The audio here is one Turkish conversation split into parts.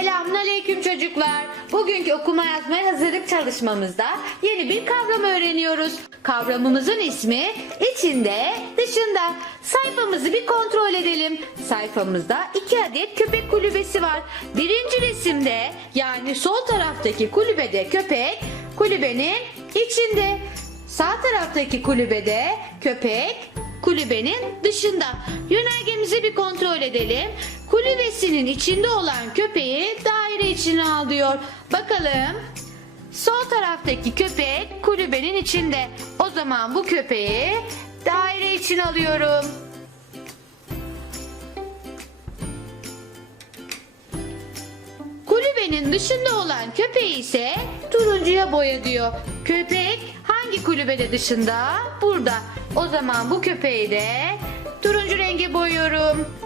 Selamünaleyküm çocuklar. Bugünkü okuma yazmaya hazırlık çalışmamızda yeni bir kavram öğreniyoruz. Kavramımızın ismi içinde, dışında. Sayfamızı bir kontrol edelim. Sayfamızda iki adet köpek kulübesi var. Birinci resimde yani sol taraftaki kulübede köpek kulübenin içinde. Sağ taraftaki kulübede köpek kulübenin dışında. Yönergemizi bir kontrol edelim. Kulübesinin içinde olan köpeği daire içine al diyor. Bakalım. Sol taraftaki köpek kulübenin içinde. O zaman bu köpeği daire içine alıyorum. Kulübenin dışında olan köpeği ise turuncuya boya diyor. Köpek hangi kulübede dışında? Burada. O zaman bu köpeği de turuncu renge boyuyorum.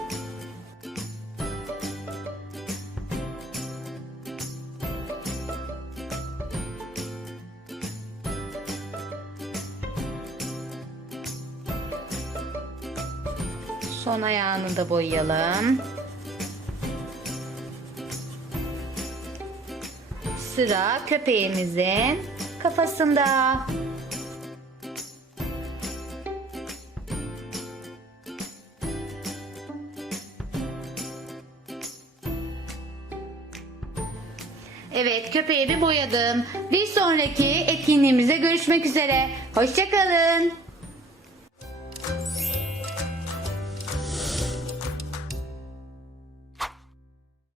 Son ayağını da boyayalım. Sıra köpeğimizin kafasında. Evet köpeğimi boyadım. Bir sonraki etkinliğimizde görüşmek üzere. Hoşçakalın.